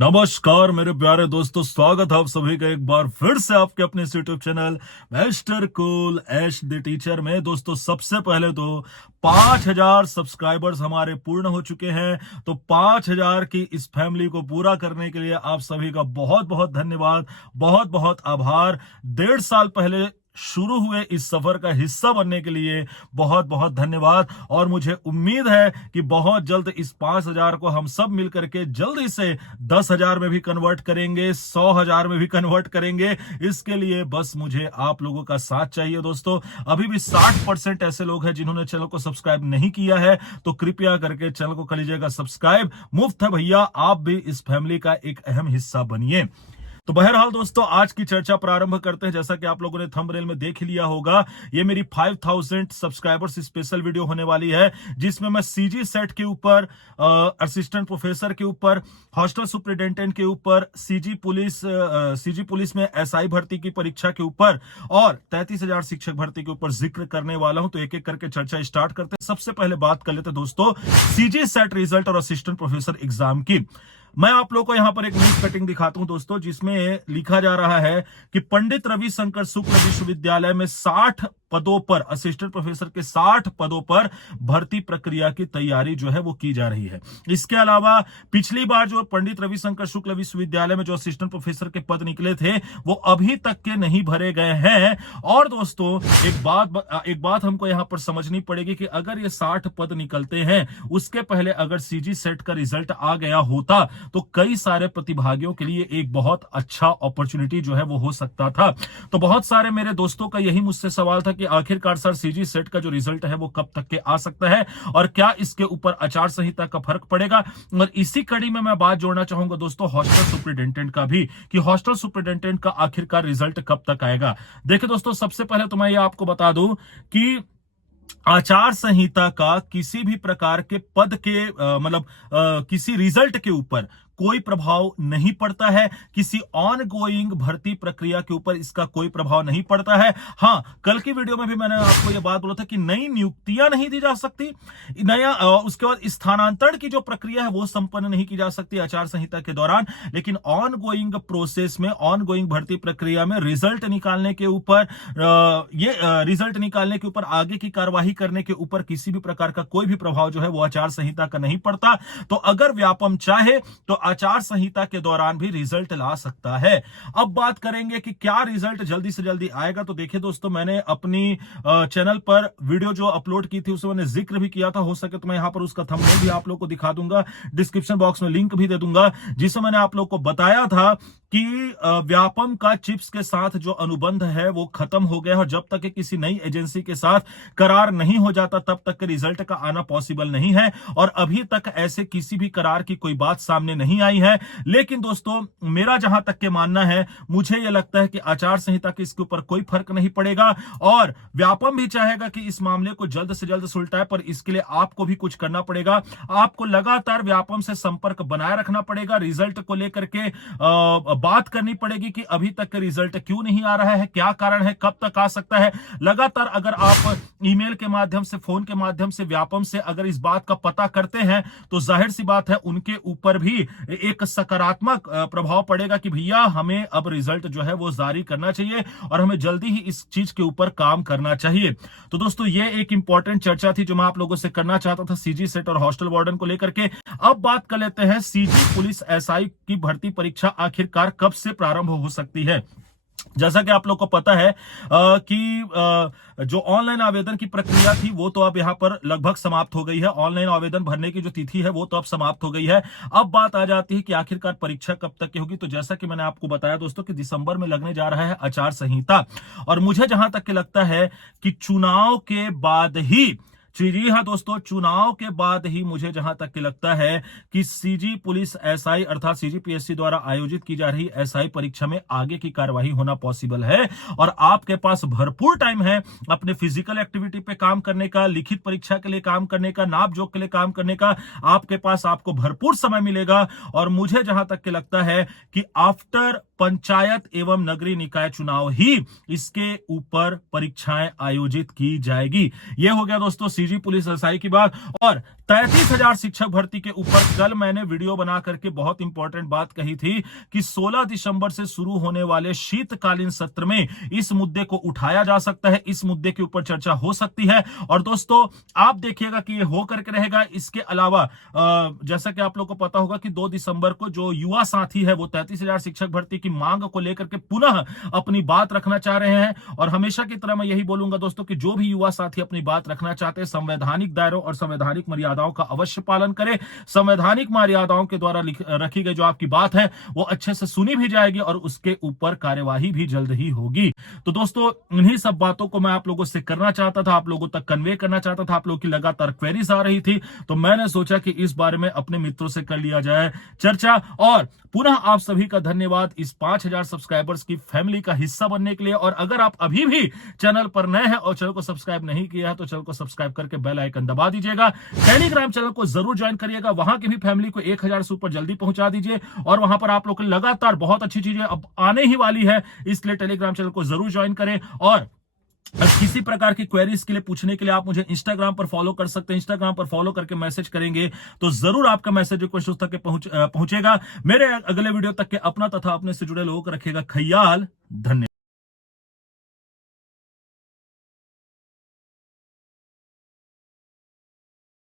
नमस्कार मेरे प्यारे दोस्तों, स्वागत है आप सभी का एक बार फिर से आपके अपने YouTube channel mister cool Ash the teacher में। दोस्तों सबसे पहले तो 5000 सब्सक्राइबर्स हमारे पूर्ण हो चुके हैं, तो 5000 की इस फैमिली को पूरा करने के लिए आप सभी का बहुत बहुत धन्यवाद, बहुत बहुत आभार। 1.5 साल पहले शुरू हुए इस सफर का हिस्सा बनने के लिए बहुत बहुत धन्यवाद। और मुझे उम्मीद है कि बहुत जल्द इस 5000 को हम सब मिलकर के जल्दी से 10,000 में भी कन्वर्ट करेंगे, 100,000 में भी कन्वर्ट करेंगे। इसके लिए बस मुझे आप लोगों का साथ चाहिए। दोस्तों अभी भी 60% ऐसे लोग हैं जिन्होंने चैनल को सब्सक्राइब नहीं किया है, तो कृपया करके चैनल को कर लीजिएगा सब्सक्राइब। मुफ्त है भैया, आप भी इस फैमिली का एक अहम हिस्सा बनिए। तो बहरहाल दोस्तों आज की चर्चा प्रारंभ करते हैं। जैसा कि आप लोगों ने थंबनेल में देख लिया होगा, ये मेरी 5000 सब्सक्राइबर्स स्पेशल वीडियो होने वाली है, जिसमें मैं सीजी सेट के ऊपर, असिस्टेंट प्रोफेसर के ऊपर, हॉस्टल सुपरिटेंडेंट के ऊपर, सीजी पुलिस में एसआई भर्ती की परीक्षा के ऊपर और 33,000 शिक्षक भर्ती के ऊपर जिक्र करने वाला हूं। तो एक एक करके चर्चा स्टार्ट करते हैं। सबसे पहले बात कर लेते हैं दोस्तों सीजी सेट रिजल्ट और असिस्टेंट प्रोफेसर एग्जाम की। मैं आप लोगों को यहां पर एक न्यूज कटिंग दिखाता हूं दोस्तों, जिसमें लिखा जा रहा है कि पंडित रविशंकर शुक्ल विश्वविद्यालय में 60 पदों पर, असिस्टेंट प्रोफेसर के 60 पदों पर भर्ती प्रक्रिया की तैयारी जो है वो की जा रही है। इसके अलावा पिछली बार जो पंडित रविशंकर शुक्ल विश्वविद्यालय में जो असिस्टेंट प्रोफेसर के पद निकले थे वो अभी तक के नहीं भरे गए हैं। और दोस्तों एक बात हमको यहां पर समझनी पड़ेगी कि अगर ये 60 पद निकलते हैं, उसके पहले अगर सीजी सेट का रिजल्ट आ गया होता तो कई सारे प्रतिभागियों के लिए एक बहुत अच्छा अपॉर्चुनिटी जो है वो हो सकता था। तो बहुत सारे मेरे दोस्तों का यही मुझसे सवाल था कि आखिरकार सर सीजी सेट का जो रिजल्ट है वो कब तक के आ सकता है और क्या इसके ऊपर आचार संहिता का फर्क पड़ेगा। और इसी कड़ी में मैं बात जोड़ना चाहूंगा दोस्तों हॉस्टल सुपरिटेंडेंट का भी, कि हॉस्टल सुपरिटेंडेंट का आखिरकार रिजल्ट कब तक आएगा। देखिए दोस्तों, सबसे पहले तो मैं ये आपको बता दूं कि आचार संहिता का किसी भी प्रकार के पद के किसी रिजल्ट के ऊपर कोई प्रभाव नहीं पड़ता है। किसी ऑन गोइंग भर्ती प्रक्रिया के ऊपर इसका कोई प्रभाव नहीं पड़ता है। हां, कल की वीडियो में भी मैंने आपको यह बात बोला था कि नई नियुक्तियां नहीं दी जा सकती, उसके बाद स्थानांतरण की जो प्रक्रिया है वो संपन्न नहीं की जा सकती आचार संहिता के दौरान। लेकिन ऑन गोइंग प्रोसेस में, ऑन गोइंग भर्ती प्रक्रिया में रिजल्ट निकालने के ऊपर, रिजल्ट निकालने के ऊपर आगे की कार्यवाही करने के ऊपर किसी भी प्रकार का कोई भी प्रभाव जो है वो आचार संहिता का नहीं पड़ता। तो अगर व्यापम चाहे तो आचार संहिता के दौरान भी रिजल्ट ला सकता है। अब बात करेंगे कि क्या रिजल्ट जल्दी से जल्दी आएगा। तो देखिए दोस्तों, मैंने अपनी चैनल पर वीडियो जो अपलोड की थी उसमें मैंने जिक्र भी किया था। हो सके तो मैं यहां पर उसका थंबनेल भी आप लोग को दिखा दूंगा, डिस्क्रिप्शन बॉक्स में लिंक भी दे दूंगा, जिसमें मैंने आप लोग को बताया था कि व्यापम का चिप्स के साथ जो अनुबंध है वो खत्म हो गया है और जब तक किसी नई एजेंसी के साथ करार नहीं हो जाता तब तक के रिजल्ट का आना पॉसिबल नहीं है। और अभी तक ऐसे किसी भी करार की कोई बात सामने नहीं आई है। लेकिन दोस्तों मेरा जहां तक के मानना है, मुझे यह लगता है कि आचार संहिता के इसके ऊपर कोई फर्क नहीं पड़ेगा और व्यापम भी चाहेगा कि इस मामले को जल्द से जल्द सुलटाए, पर इसके लिए आपको भी कुछ करना पड़ेगा। आपको लगातार व्यापम से संपर्क बनाए रखना पड़ेगा, रिजल्ट को लेकर के बात करनी पड़ेगी कि अभी तक रिजल्ट क्यों नहीं आ रहा है, क्या कारण है, कब तक आ सकता है। लगातार अगर आप ईमेल के माध्यम से, फोन के माध्यम से व्यापम से अगर इस बात का पता करते हैं तो जाहिर सी बात है उनके ऊपर भी एक सकारात्मक प्रभाव पड़ेगा कि भैया हमें अब रिजल्ट जो है वो जारी करना चाहिए और हमें जल्दी ही इस चीज के ऊपर काम करना चाहिए। तो दोस्तों ये एक इंपॉर्टेंट चर्चा थी जो मैं आप लोगों से करना चाहता था सीजी सेट और हॉस्टल वार्डन को लेकर के। अब बात कर लेते हैं सीजी पुलिस एसआई की भर्ती परीक्षा आखिरकार कब से प्रारंभ हो सकती है। जैसा कि आप लोग को पता है कि जो ऑनलाइन आवेदन की प्रक्रिया थी वो तो अब यहां पर लगभग समाप्त हो गई है। ऑनलाइन आवेदन भरने की जो तिथि है वो तो अब समाप्त हो गई है। अब बात आ जाती है कि आखिरकार परीक्षा कब तक की होगी। तो जैसा कि मैंने आपको बताया दोस्तों कि दिसंबर में लगने जा रहा है आचार संहिता, और मुझे जहां तक के लगता है कि चुनाव के बाद ही, जी हाँ दोस्तों, चुनाव के बाद ही मुझे जहां तक के लगता है कि सीजी पुलिस एसआई अर्थात सीजीपीएससी द्वारा आयोजित की जा रही एसआई परीक्षा में आगे की कार्यवाही होना पॉसिबल है। और आपके पास भरपूर टाइम है अपने फिजिकल एक्टिविटी पे काम करने का, लिखित परीक्षा के लिए काम करने का, नाप जोख के लिए काम करने का आपको भरपूर समय मिलेगा। और मुझे जहां तक के लगता है कि आफ्टर पंचायत एवं नगरीय निकाय चुनाव ही इसके ऊपर परीक्षाएं आयोजित की जाएगी। यह हो गया दोस्तों सीजी पुलिस एसआई की बात। और 33,000 शिक्षक भर्ती के ऊपर कल मैंने वीडियो बना करके बहुत इंपॉर्टेंट बात कही थी कि 16 दिसंबर से शुरू होने वाले शीतकालीन सत्र में इस मुद्दे को उठाया जा सकता है, इस मुद्दे के ऊपर चर्चा हो सकती है। और दोस्तों आप देखिएगा कि ये हो करके रहेगा। इसके अलावा जैसा कि आप लोग को पता होगा कि 2 दिसंबर को जो युवा साथी है वो 33,000 शिक्षक भर्ती की मांग को लेकर के पुनः अपनी बात रखना चाह रहे हैं। और हमेशा की तरह मैं यही बोलूंगा दोस्तों कि जो भी युवा साथी अपनी बात रखना चाहते हैं, संवैधानिक दायरों और संवैधानिक मर्यादाओं का अवश्य पालन करें। संवैधानिक मर्यादाओं के द्वारा रखी गई जो आपकी बात है वो अच्छे से सुनी भी जाएगी और उसके ऊपर कार्यवाही भी जल्द ही होगी। तो दोस्तों इन्हीं सब बातों को मैं आप लोगों से करना चाहता था, आप लोगों तक कन्वे करना चाहता था। आप लोगों की लगातार क्वेरीज आ रही थी तो मैंने सोचा कि इस बारे में अपने मित्रों से कर लिया जाए चर्चा। और पुनः आप सभी का धन्यवाद इस 5,000 सब्सक्राइबर्स की फैमिली का हिस्सा बनने के लिए। और अगर आप अभी भी चैनल पर नए हैं और चैनल को सब्सक्राइब नहीं किया है तो चैनल को सब्सक्राइब करके बेल आइकन दबा दीजिएगा। टेलीग्राम चैनल को जरूर ज्वाइन करिएगा, वहां की भी फैमिली को 1,000 से ऊपर जल्दी पहुंचा दीजिए। और वहां पर आप लोग को लगातार बहुत अच्छी चीजें अब आने ही वाली है, इसलिए टेलीग्राम चैनल को जरूर ज्वाइन करें। और किसी प्रकार की क्वेरीज के लिए पूछने के लिए आप मुझे इंस्टाग्राम पर फॉलो कर सकते हैं। इंस्टाग्राम पर फॉलो करके मैसेज करेंगे तो जरूर आपका मैसेज रिक्वेस्ट उस तक पहुंचेगा। मेरे अगले वीडियो तक के अपना तथा अपने से जुड़े लोगों का रखिएगा ख्याल। धन्यवाद।